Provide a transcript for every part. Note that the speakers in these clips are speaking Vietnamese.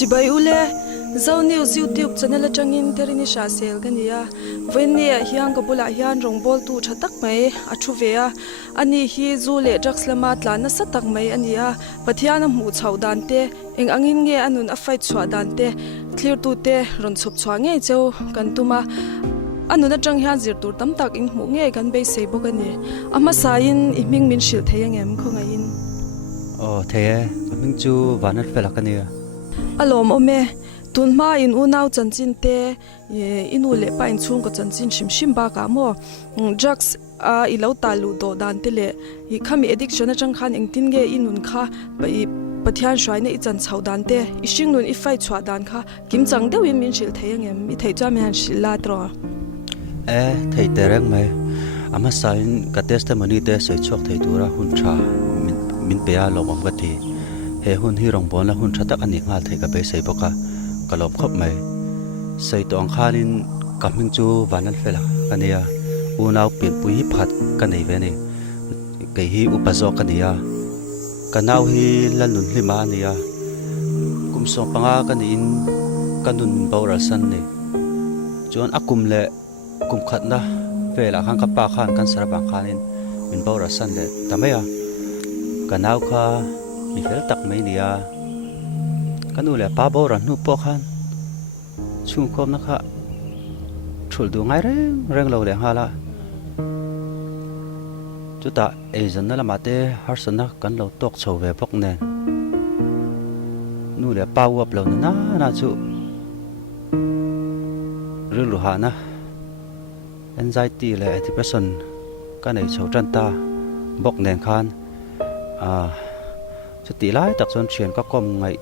Chibai ule zau news YouTube channel atangin terini sha sel gania venia hiang ka bula hian rongbol tu thatak mai athuvea ani hi zule jakslama tlana satak mai ania pathiana mu chhaudante eng angin nge anun afai chwa dante clear tu te ron chop chwa nge cheu kantuma anuna tang hian zir tur tam tak in mu nge kan be sei bokani ama sain iming min shil theyangem khonga in thế mình chú vào nước về là cái này alom ome tunma in unau chanchin te inu le pa in chung ko chanchin shim ba ka mo drugs a ilo talu do dan te le I khami addiction atang khan engtin ge inun kha pai pathian shwai ne I chan chhau dan te ishing nun I fai chwa dan kha kim chang deu min shil theyangem mi thei cha me han shila tro thầy tè răng mày ama sain cái testimony te soi chok thầy tu ra hun cha min pe a lo mom ka thi he hun hi rong bon la hun tha tak ani ngal thei ka be sei boka ka lop khop mai sei tong khanin kaming chu vanan fela kania unau pin pui hi phat ka nei ve ni ke hi upazo kania kanau hi lanun lima nia kum so panga kanin kanun bawra san ni chon akum le kum khat na vela khang ka pa khan kan sar bang khanin min bawra san le tamaya kanau kha mi fel tak mai nia kanu le pa bawra nu po khan chung khom na kha thul du ngai reng lo le hala chuta ejan na lamate harsana kan lo tok chho ve bok ne nu le pa wap lo na chu ru ha na anxiety le depression ka nei chho tran ta bok nen khan chu ti lai tak chon thian ka kom ngai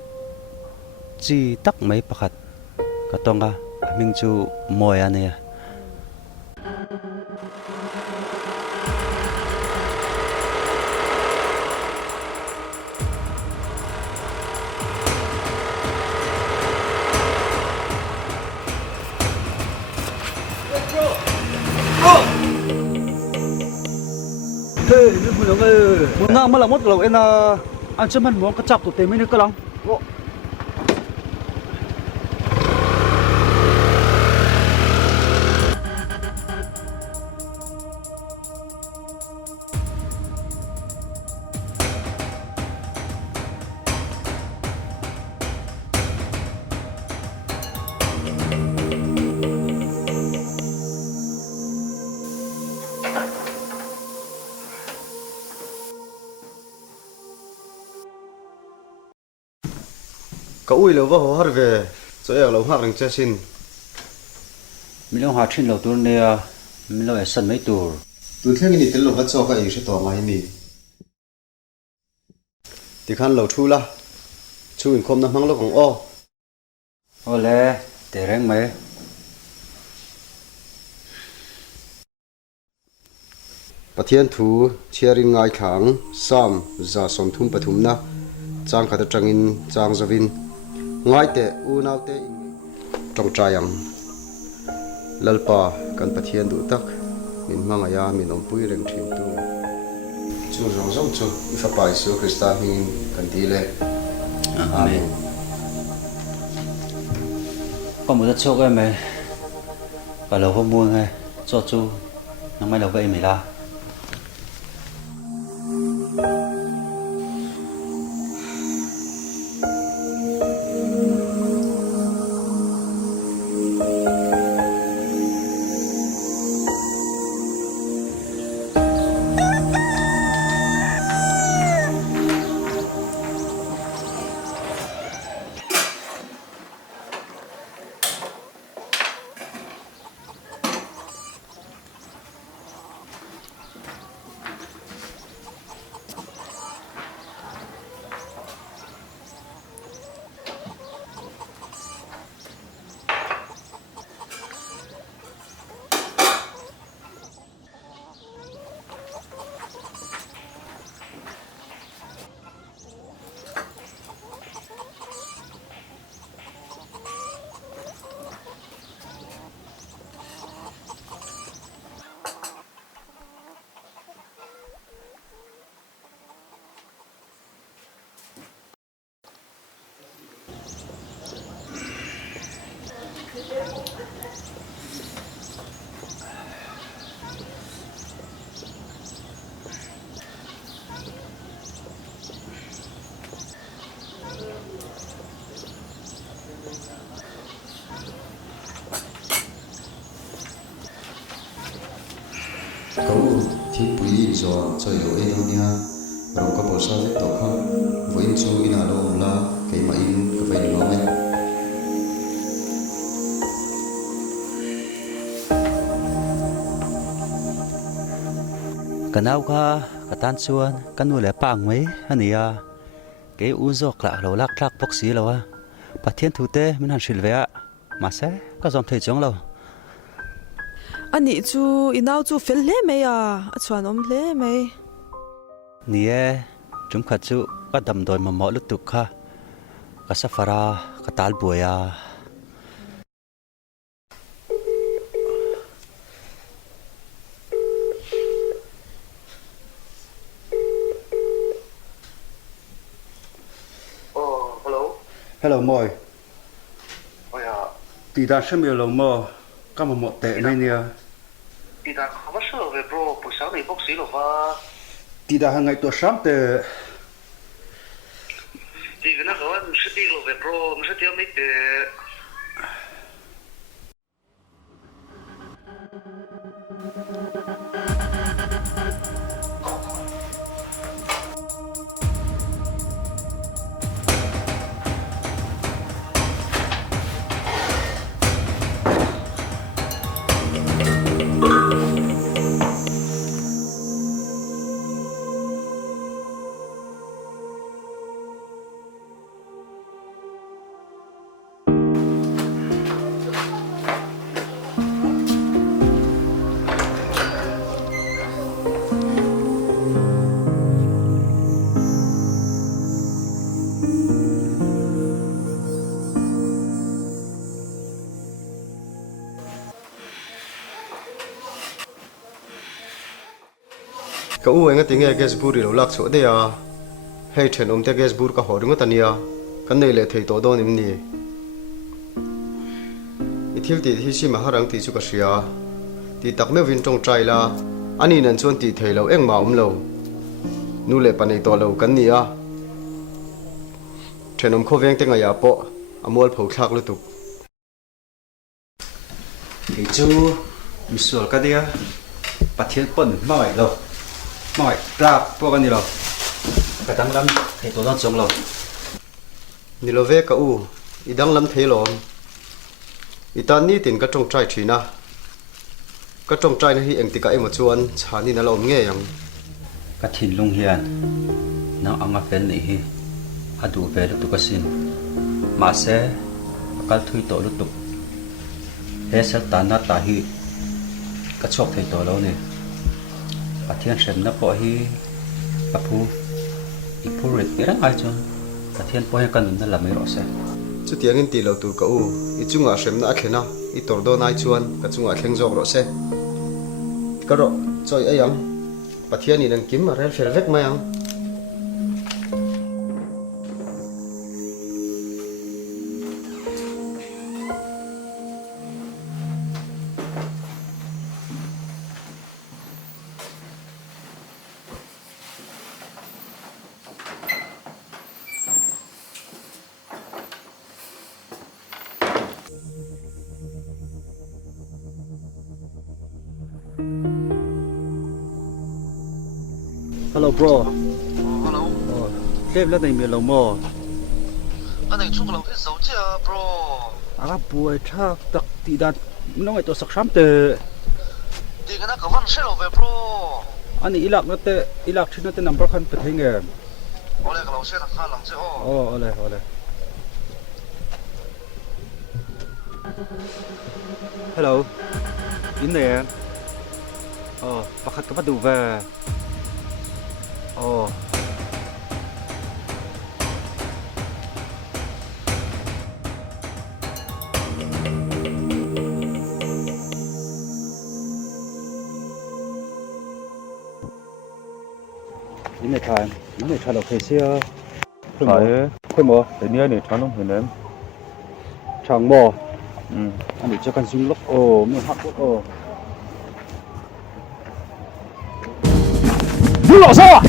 chi tak mai pakhat ka tonga ming chu moi ania Hey, ini punya ơi. Muốn mà là mốt lẩu em là ăn chấm ăn món cá chọc tụi tèmi nữa cơ lòng. Cậu ui lâu vào hồ hát về, rồi em lâu hát đằng chơi xin. mình lo hạt trên lầu tu ne mình lo sân mấy tu Tụi theo cái này tên lâu hát cho cái gì sẽ tỏ ngay nè. Thì khăn lâu thu la, chú mình không nằm hăng lâu còn ô le tè răng mày Bà thiên thú, chia rin ngay kháng, sam, giả som thum bà thum na, trang khát trang in, trang gia vin, ngay tệ u nào tệ trong trai am, lalpa kan bà thiên đủ tắc, mình mang aya mình om pui rèn thìm tu, chú rong rong chú, ifa pai su Krista hin kan đi lệ, amen. có một đất chốc em mày cả lầu không mua ngay cho chú nó may lầu vậy mày la cậu thì quý do chơi đồ ấy đâu nha rồi có bộ sao tiếp tục không với chú in là đâu là cái mà in cái phải nó ấy cái nào cái tan xuân cái nuôi lẽ bang mấy anh ấy cái u dọc là lâu lắc lắc bốc xí lâu bắt thiên thủ tế mình hành xử về mà sẽ có dòng thời chống lâu anh ấy chú inao chú phê lê mày à chuan lê mày nè chúng khát chú có đầm đồi mà mỏ lúc tục ha cái safara cái tal bùi hello moi ôi à tì đã xem nhiều lòng mò các mà một tệ này nè đi đã không có sợ về bro buổi sáng thì bốc xí rồi và tì đã hàng ngày tôi sáng tệ thì cái nó có mình sẽ đi rồi về bro mình sẽ tiêu mấy tệ cậu anh tiếng nghe gas bur rồi lắc số đây à hay chuyện te gas bur cả họ đúng không tania cái này là thầy tổ đó niệm nè ít thiếu thì xí mà harang thì chú cái gì à thì tắc mấy viên trong trai là anh ấy nên chọn thì thầy lâu em mà lâu nu lệ pan này to lâu cái nè chuyện khó veng tiếng ngày po amol phâu khạc luôn tục thì chú misol cái đi bắt thiên bận mỏi lâu mỏi ra po cái gì lâu cái tăng lắm thì tôi đang sống lâu ni lo ve cậu idang lam thei lom itan ni tin ka trong trai thina ka trong trai na hi eng tika emo chuan chhani na lom nge yang cái thìn lung hiền nó ăn ngà phèn này hi adu về lúc tục xin mà sẽ cái thui tổ lúc tục hết sẽ tàn nát ta hi cái chọc thầy tổ lâu này và thiên xem nó bỏ hi bà phu ít phu rệt nghĩa ai cho và thiên bỏ hi cần nó làm mấy rõ sẽ chu tiang in ti lo tu cậu i chunga sem na khena i tor do nai chuan ka chunga thleng jok ro se ka ro choi ayang pathian in ang kim ma rel fel vek mayang hello bro hello đêm lên này miền lòng mò anh này chung là cái dấu chứ bro à buổi chắc tắc tì đã nó ngày tôi sắc sắm tệ thì cái nó có văn sẽ rồi về bro anh ấy ilak nó tệ ilak trên nó tệ number khăn bật hình nghe ôi cái lâu sẽ là khá lắm chứ ole hello in nè bắt khách bắt đủ về in này thay đầu thế xưa phải khơi mò để nia này chán không phải ném chẳng mò ừ anh ấy cho con súng lốc mình hắc quốc Vũ lão sao à?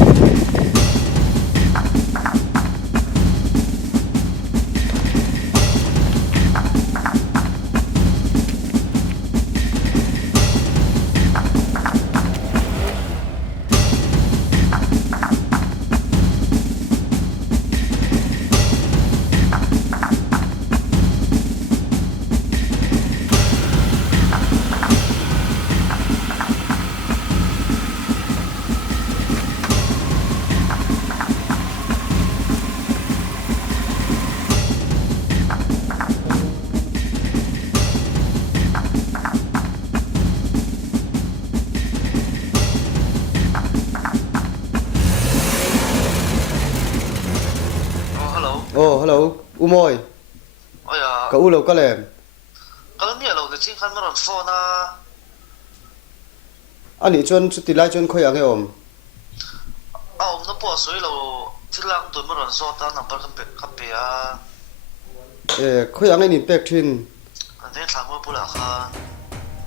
Umoy, 哎呀， ka ulo ka lem. 可能你老的金看没人说呢， Ani chuan chu tilai chuan khoi ange om. 啊，我们的破水了，这两对没人说，他那边看别啊， Khoi ange nin pek thin. 反正他们不了看，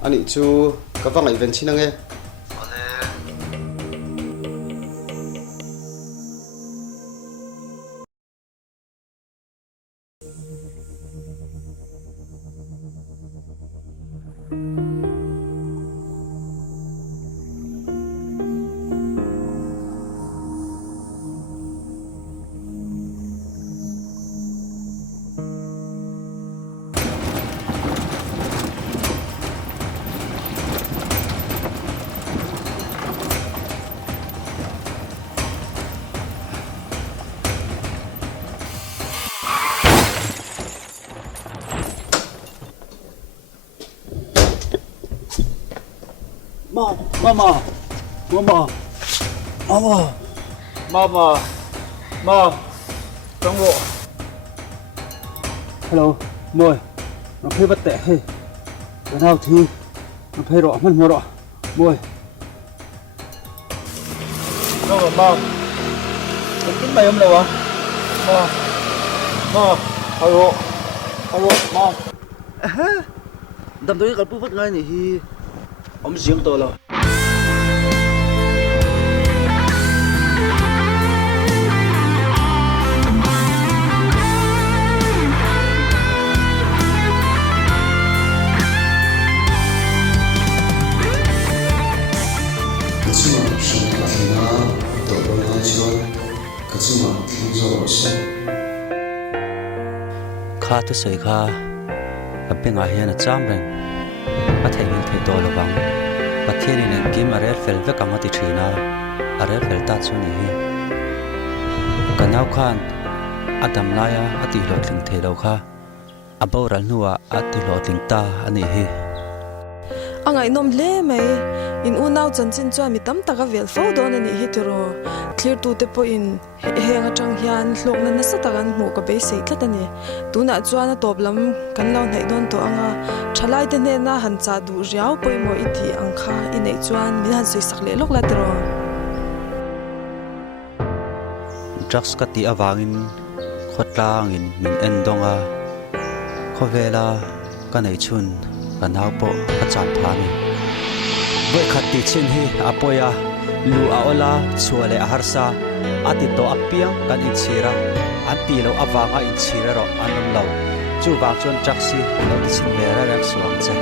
Ani chu ka wangai ven chin ange. 好嘞。 Ma, trong bộ. Hello, mồi. Nó phê bất tệ hay. Cái nào thì nó phê rõ, mất mùa rõ. Mồi. Đâu rồi, ma. Cái kính mày hôm đâu à? Ma. Hello, ma. Đâm tới cái bút vất ngay này thì ông riêng tôi rồi. Kachuma shan ka thina to lo na chuan kachuma thing zo so. Kha tu sei kha ka penga hian a cham reng a thei hil thei to lawang pathian in an kim a rel fel vek anga ti thina a rel fel ta chu ni hi kanau khan adam laya ati lo tling thei lo kha a boral nuwa ati lo tling ta ani hi angai nom hle mai in unau chanchin chuan mi tam taka vel fo don ani hi tiro clear tu te po in henga tang hian hlokna na sa takan mu ka be sei tlat ani tuna chuan a toplam kan lo nei don to anga thalai te ne na han cha du riau poimo i thi angkha i nei chuan mi han soi sak le lok la tiro drugs ka ti awangin khotlang in min endonga khovela ka nei chun kanau po ka chan phani voi khati chin hi apoya lu aola chuale a harsa ati to apiang kan in chira anti lo awanga in chira ro anom lo chu wang chon taxi lo ti sin vera rak suang che